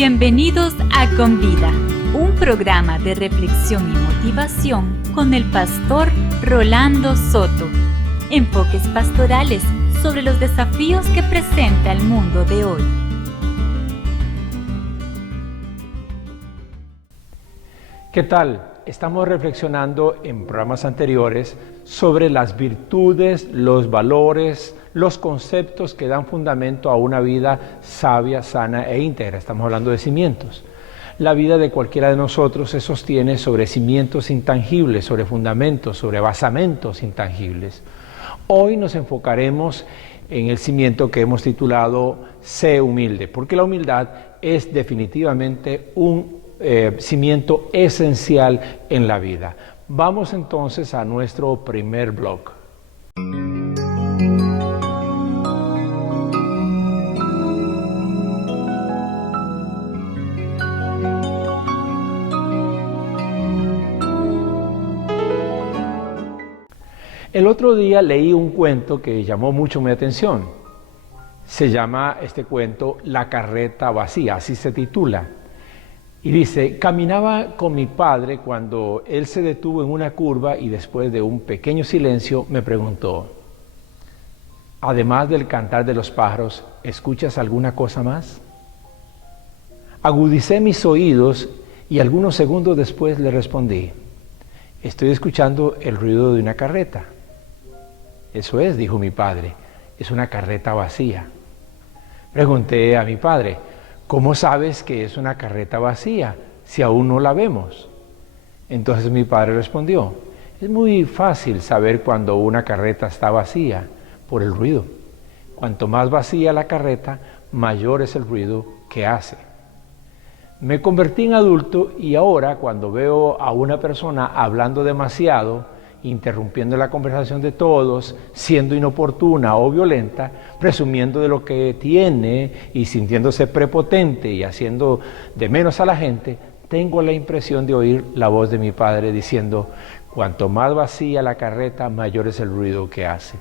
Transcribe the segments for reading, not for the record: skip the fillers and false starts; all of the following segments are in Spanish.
Bienvenidos a Con Vida, un programa de reflexión y motivación con el pastor Rolando Soto. Enfoques pastorales sobre los desafíos que presenta el mundo de hoy. ¿Qué tal? Estamos reflexionando en programas anteriores sobre las virtudes, los valores, los conceptos que dan fundamento a una vida sabia, sana e íntegra. Estamos hablando de cimientos. La vida de cualquiera de nosotros se sostiene sobre cimientos intangibles, sobre fundamentos, sobre basamentos intangibles. Hoy nos enfocaremos en el cimiento que hemos titulado Sé humilde, porque la humildad es definitivamente un cimiento esencial en la vida. Vamos entonces a nuestro primer blog. El otro día leí un cuento que llamó mucho mi atención. Se llama este cuento La carreta vacía, así se titula. Y dice: caminaba con mi padre cuando él se detuvo en una curva y después de un pequeño silencio me preguntó: además del cantar de los pájaros, ¿escuchas alguna cosa más? Agudicé mis oídos y algunos segundos después le respondí: estoy escuchando el ruido de una carreta. Eso es, dijo mi padre, es una carreta vacía. Pregunté a mi padre: ¿cómo sabes que es una carreta vacía si aún no la vemos? Entonces mi padre respondió: es muy fácil saber cuando una carreta está vacía por el ruido. Cuanto más vacía la carreta, mayor es el ruido que hace. Me convertí en adulto y ahora cuando veo a una persona hablando demasiado, interrumpiendo la conversación de todos, siendo inoportuna o violenta, presumiendo de lo que tiene y sintiéndose prepotente y haciendo de menos a la gente, tengo la impresión de oír la voz de mi padre diciendo: cuanto más vacía la carreta, mayor es el ruido que hace.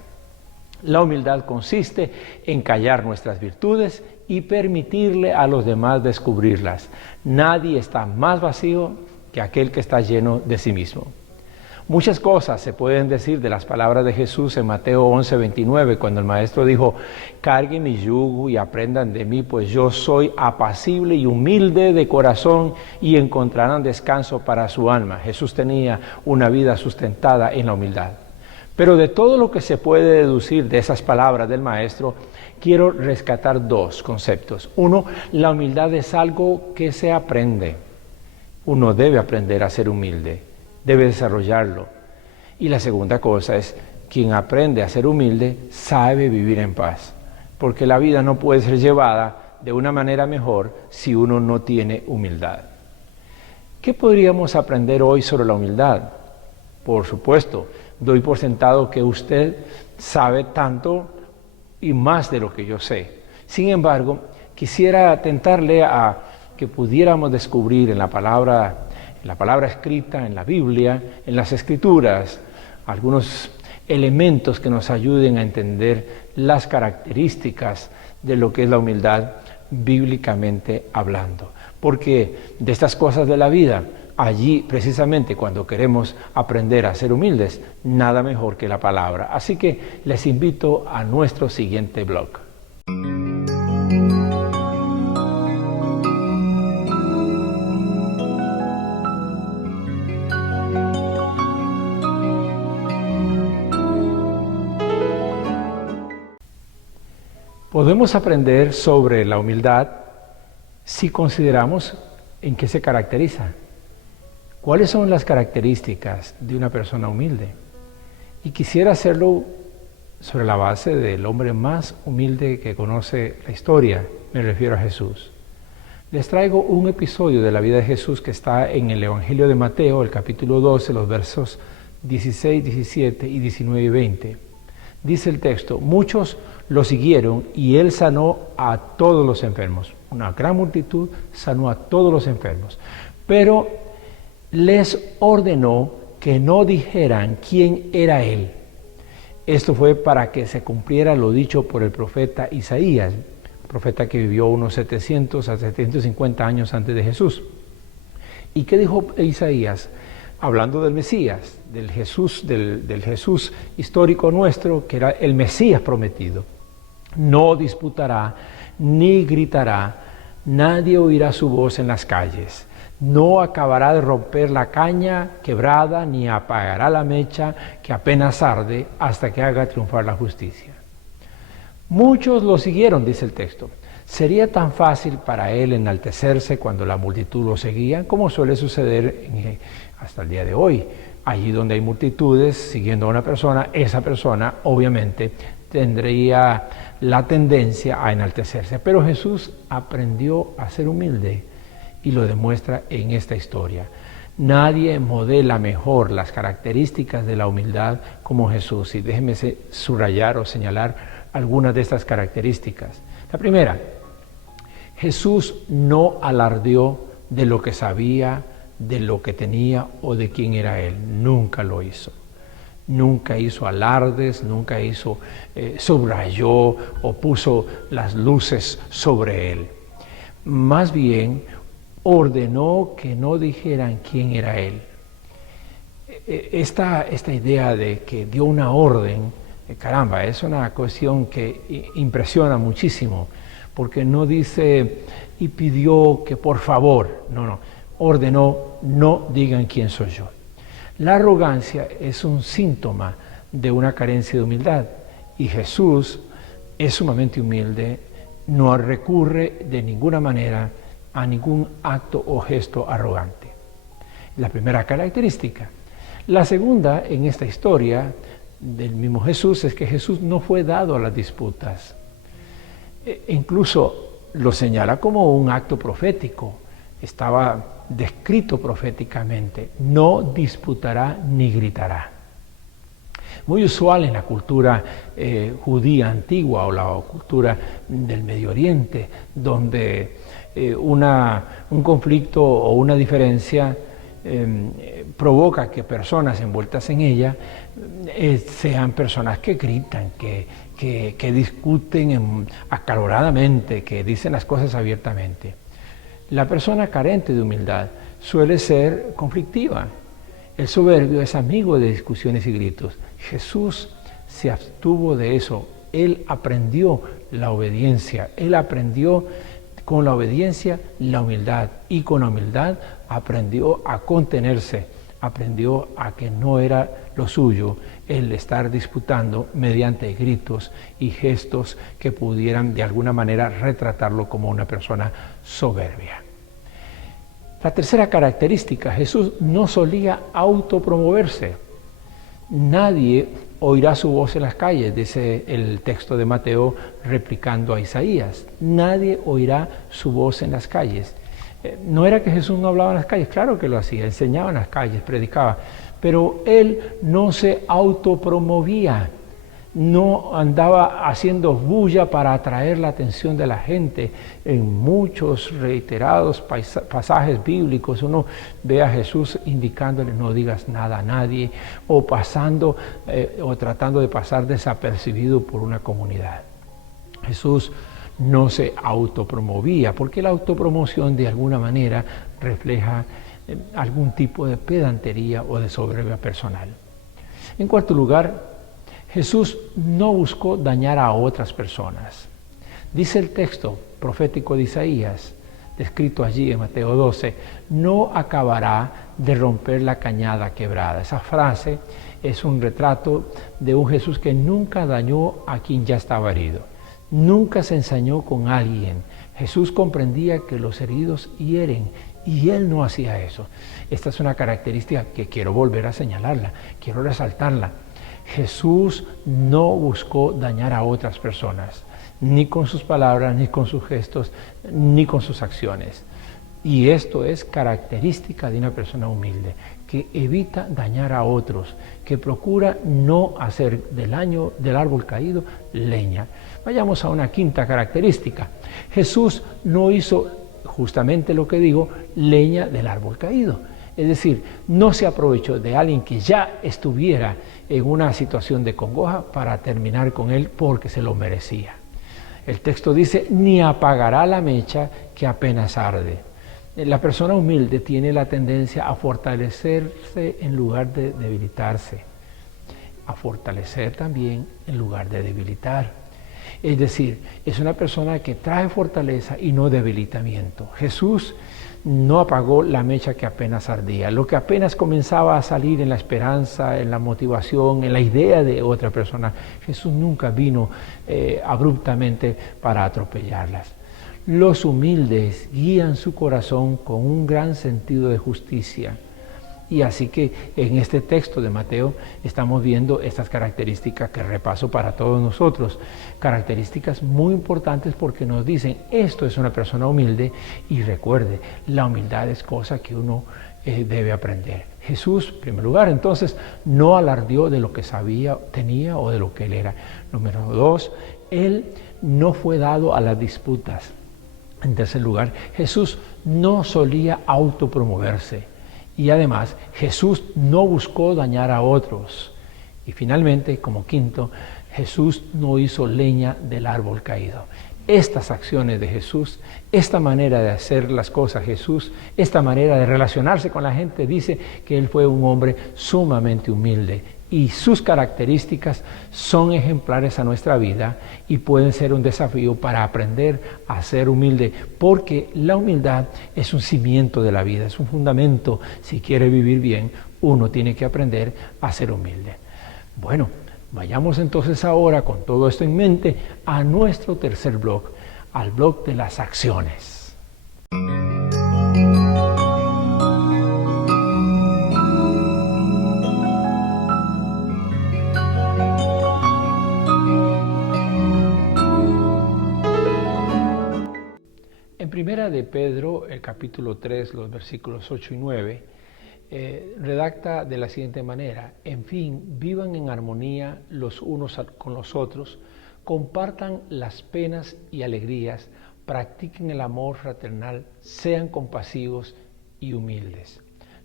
La humildad consiste en callar nuestras virtudes y permitirle a los demás descubrirlas. Nadie está más vacío que aquel que está lleno de sí mismo. Muchas cosas se pueden decir de las palabras de Jesús en Mateo 11:29, cuando el Maestro dijo: carguen mi yugo y aprendan de mí, pues yo soy apacible y humilde de corazón y encontrarán descanso para su alma. Jesús tenía una vida sustentada en la humildad. Pero de todo lo que se puede deducir de esas palabras del Maestro, quiero rescatar dos conceptos. Uno, la humildad es algo que se aprende. Uno debe aprender a ser humilde. Debe desarrollarlo. Y la segunda cosa es: quien aprende a ser humilde sabe vivir en paz, porque la vida no puede ser llevada de una manera mejor si uno no tiene humildad. ¿Qué podríamos aprender hoy sobre la humildad? Por supuesto, doy por sentado que usted sabe tanto y más de lo que yo sé. Sin embargo, quisiera tentarle a que pudiéramos descubrir en la palabra escrita, en la Biblia, en las Escrituras, algunos elementos que nos ayuden a entender las características de lo que es la humildad bíblicamente hablando. Porque de estas cosas de la vida, allí precisamente cuando queremos aprender a ser humildes, nada mejor que la palabra. Así que les invito a nuestro siguiente blog. Podemos aprender sobre la humildad si consideramos en qué se caracteriza. ¿Cuáles son las características de una persona humilde? Y quisiera hacerlo sobre la base del hombre más humilde que conoce la historia, me refiero a Jesús. Les traigo un episodio de la vida de Jesús que está en el Evangelio de Mateo, el capítulo 12, los versos 16, 17 y 19 y 20. Dice el texto: muchos lo siguieron y él sanó a todos los enfermos. Una gran multitud sanó a todos los enfermos. Pero les ordenó que no dijeran quién era él. Esto fue para que se cumpliera lo dicho por el profeta Isaías. profeta que vivió unos 700 a 750 años antes de Jesús. ¿Y qué dijo Isaías? Hablando del Mesías, del Jesús histórico nuestro, que era el Mesías prometido. No disputará, ni gritará, nadie oirá su voz en las calles. No acabará de romper la caña quebrada, ni apagará la mecha que apenas arde, hasta que haga triunfar la justicia. Muchos lo siguieron, dice el texto. Sería tan fácil para él enaltecerse cuando la multitud lo seguía, como suele suceder hasta el día de hoy. Allí donde hay multitudes siguiendo a una persona, esa persona obviamente tendría la tendencia a enaltecerse. Pero Jesús aprendió a ser humilde y lo demuestra en esta historia. Nadie modela mejor las características de la humildad como Jesús. Y déjeme subrayar o señalar algunas de estas características. La primera, Jesús no alardeó de lo que sabía, de lo que tenía o de quién era Él. Nunca lo hizo. Nunca hizo alardes, nunca subrayó o puso las luces sobre Él. Más bien, ordenó que no dijeran quién era Él. Esta idea de que dio una orden, caramba, es una cuestión que impresiona muchísimo, porque no dice y pidió que por favor, no, ordenó, no digan quién soy yo. La arrogancia es un síntoma de una carencia de humildad, y Jesús es sumamente humilde, no recurre de ninguna manera a ningún acto o gesto arrogante. La primera característica. La segunda en esta historia del mismo Jesús es que Jesús no fue dado a las disputas. Incluso lo señala como un acto profético. Estaba descrito proféticamente: no disputará ni gritará. Muy usual en la cultura judía antigua o la cultura del Medio Oriente, donde un conflicto o una diferencia provoca que personas envueltas en ella sean personas que gritan, que discuten acaloradamente, que dicen las cosas abiertamente. La persona carente de humildad suele ser conflictiva. El soberbio es amigo de discusiones y gritos. Jesús se abstuvo de eso. Él aprendió la obediencia. Él aprendió con la obediencia la humildad. Y con la humildad aprendió a contenerse. Aprendió a que no era lo suyo el estar disputando mediante gritos y gestos que pudieran de alguna manera retratarlo como una persona soberbia. La tercera característica, Jesús no solía autopromoverse. Nadie oirá su voz en las calles, dice el texto de Mateo replicando a Isaías. Nadie oirá su voz en las calles. No era que Jesús no hablaba en las calles, claro que lo hacía, enseñaba en las calles, predicaba, pero él no se autopromovía, no andaba haciendo bulla para atraer la atención de la gente. En muchos reiterados pasajes bíblicos uno ve a Jesús indicándole: no digas nada a nadie, o tratando de pasar desapercibido por una comunidad. Jesús no se autopromovía, porque la autopromoción de alguna manera refleja algún tipo de pedantería o de soberbia personal. En cuarto lugar, Jesús no buscó dañar a otras personas. Dice el texto profético de Isaías, descrito allí en Mateo 12, no acabará de romper la cañada quebrada. Esa frase es un retrato de un Jesús que nunca dañó a quien ya estaba herido. Nunca se ensañó con alguien. Jesús comprendía que los heridos hieren y Él no hacía eso. Esta es una característica que quiero volver a señalarla, quiero resaltarla. Jesús no buscó dañar a otras personas, ni con sus palabras, ni con sus gestos, ni con sus acciones. Y esto es característica de una persona humilde, que evita dañar a otros, que procura no hacer del árbol caído leña. Vayamos a una quinta característica. Jesús no hizo justamente lo que digo, leña del árbol caído. Es decir, no se aprovechó de alguien que ya estuviera en una situación de congoja para terminar con él porque se lo merecía. El texto dice, ni apagará la mecha que apenas arde. La persona humilde tiene la tendencia a fortalecerse en lugar de debilitarse, a fortalecer también en lugar de debilitar. Es decir, es una persona que trae fortaleza y no debilitamiento. Jesús no apagó la mecha que apenas ardía, lo que apenas comenzaba a salir en la esperanza, en la motivación, en la idea de otra persona. Jesús nunca vino abruptamente para atropellarlas. Los humildes guían su corazón con un gran sentido de justicia. Y así que en este texto de Mateo estamos viendo estas características que repaso para todos nosotros. Características muy importantes porque nos dicen, esto es una persona humilde, y recuerde, la humildad es cosa que uno debe aprender. Jesús, en primer lugar, entonces, no alardeó de lo que sabía, tenía o de lo que él era. Número 2, él no fue dado a las disputas. En tercer lugar, Jesús no solía autopromoverse. Y además, Jesús no buscó dañar a otros. Y finalmente, como quinto, Jesús no hizo leña del árbol caído. Estas acciones de Jesús, esta manera de hacer las cosas Jesús, esta manera de relacionarse con la gente, dice que él fue un hombre sumamente humilde. Y sus características son ejemplares a nuestra vida y pueden ser un desafío para aprender a ser humilde, porque la humildad es un cimiento de la vida, es un fundamento. Si quiere vivir bien, uno tiene que aprender a ser humilde. Bueno, vayamos entonces ahora, con todo esto en mente, a nuestro tercer blog, al blog de las acciones. En primera de Pedro, el capítulo 3, los versículos 8 y 9, redacta de la siguiente manera: en fin, vivan en armonía los unos con los otros, compartan las penas y alegrías, practiquen el amor fraternal, sean compasivos y humildes.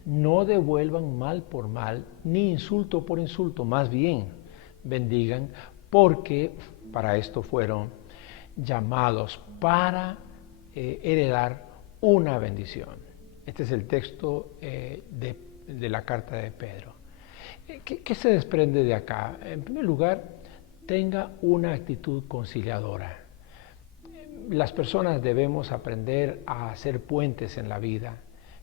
No devuelvan mal por mal, ni insulto por insulto, más bien bendigan, porque para esto fueron llamados, para heredar una bendición. Este es el texto de la carta de Pedro. ¿Qué se desprende de acá? En primer lugar, tenga una actitud conciliadora. Las personas debemos aprender a hacer puentes en la vida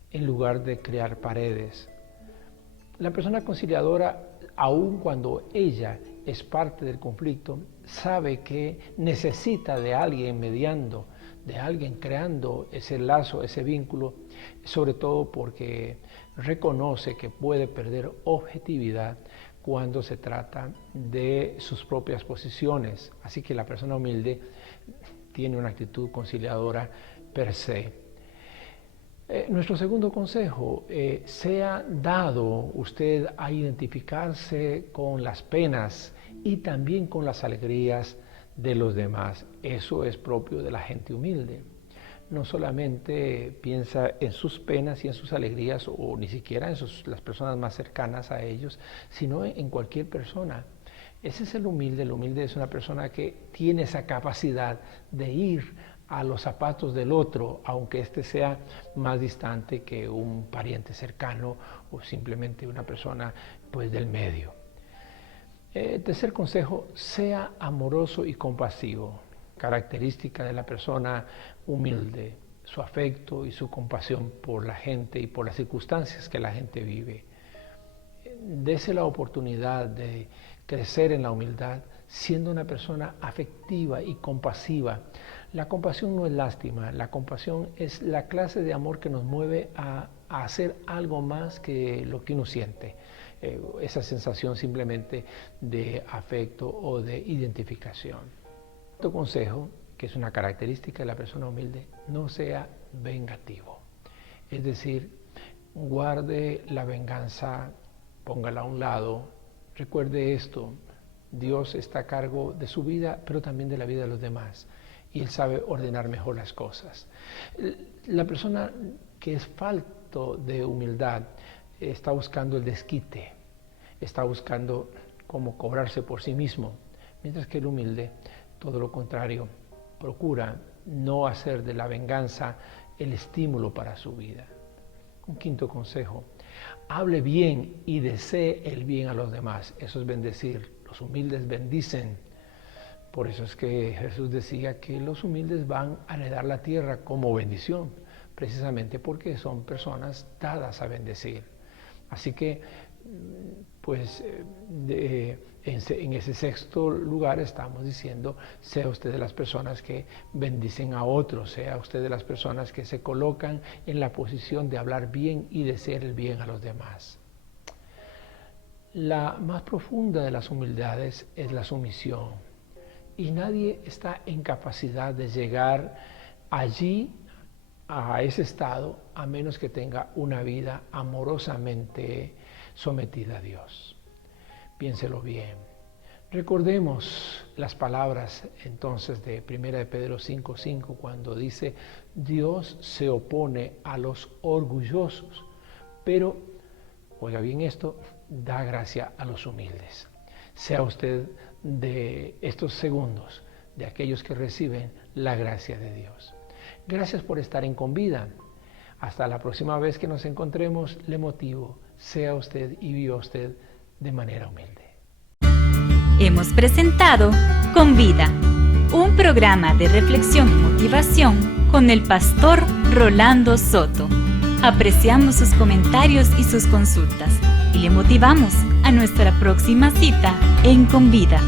en lugar de crear paredes. La persona conciliadora, aun cuando ella es parte del conflicto, sabe que necesita de alguien mediando, de alguien creando ese lazo, ese vínculo, sobre todo porque reconoce que puede perder objetividad cuando se trata de sus propias posiciones. Así que la persona humilde tiene una actitud conciliadora per se. Nuestro segundo consejo, sea dado usted a identificarse con las penas y también con las alegrías de los demás. Eso es propio de la gente humilde. No solamente piensa en sus penas y en sus alegrías, o ni siquiera en las personas más cercanas a ellos, sino en cualquier persona. Ese es el humilde. El humilde es una persona que tiene esa capacidad de ir a los zapatos del otro, aunque éste sea más distante que un pariente cercano o simplemente una persona pues del medio. Tercer consejo, sea amoroso y compasivo. Característica de la persona humilde, su afecto y su compasión por la gente y por las circunstancias que la gente vive. Dese la oportunidad de crecer en la humildad siendo una persona afectiva y compasiva. La compasión no es lástima, la compasión es la clase de amor que nos mueve a hacer algo más que lo que uno siente. Esa sensación simplemente de afecto o de identificación. Otro consejo, que es una característica de la persona humilde, no sea vengativo. Es decir, guarde la venganza, póngala a un lado. Recuerde esto, Dios está a cargo de su vida, pero también de la vida de los demás. Y Él sabe ordenar mejor las cosas. La persona que es falto de humildad está buscando el desquite, está buscando cómo cobrarse por sí mismo, mientras que el humilde, todo lo contrario, procura no hacer de la venganza el estímulo para su vida. Un quinto consejo: hable bien y desee el bien a los demás. Eso es bendecir. Los humildes bendicen. Por eso es que Jesús decía que los humildes van a heredar la tierra como bendición, precisamente porque son personas dadas a bendecir. Así que, pues, en ese sexto lugar estamos diciendo: sea usted de las personas que bendicen a otros, sea usted de las personas que se colocan en la posición de hablar bien y desear el bien a los demás. La más profunda de las humildades es la sumisión. Y nadie está en capacidad de llegar allí, a ese estado, a menos que tenga una vida amorosamente sometida a Dios. Piénselo bien. Recordemos las palabras entonces de 1 de Pedro 5:5, cuando dice: Dios se opone a los orgullosos, pero, oiga bien esto, da gracia a los humildes. Sea usted de estos segundos, de aquellos que reciben la gracia de Dios. Gracias por estar en Convida. Hasta la próxima vez que nos encontremos, le motivo: sea usted y viva usted de manera humilde. Hemos presentado Convida, un programa de reflexión y motivación con el pastor Rolando Soto. Apreciamos sus comentarios y sus consultas y le motivamos a nuestra próxima cita en Convida.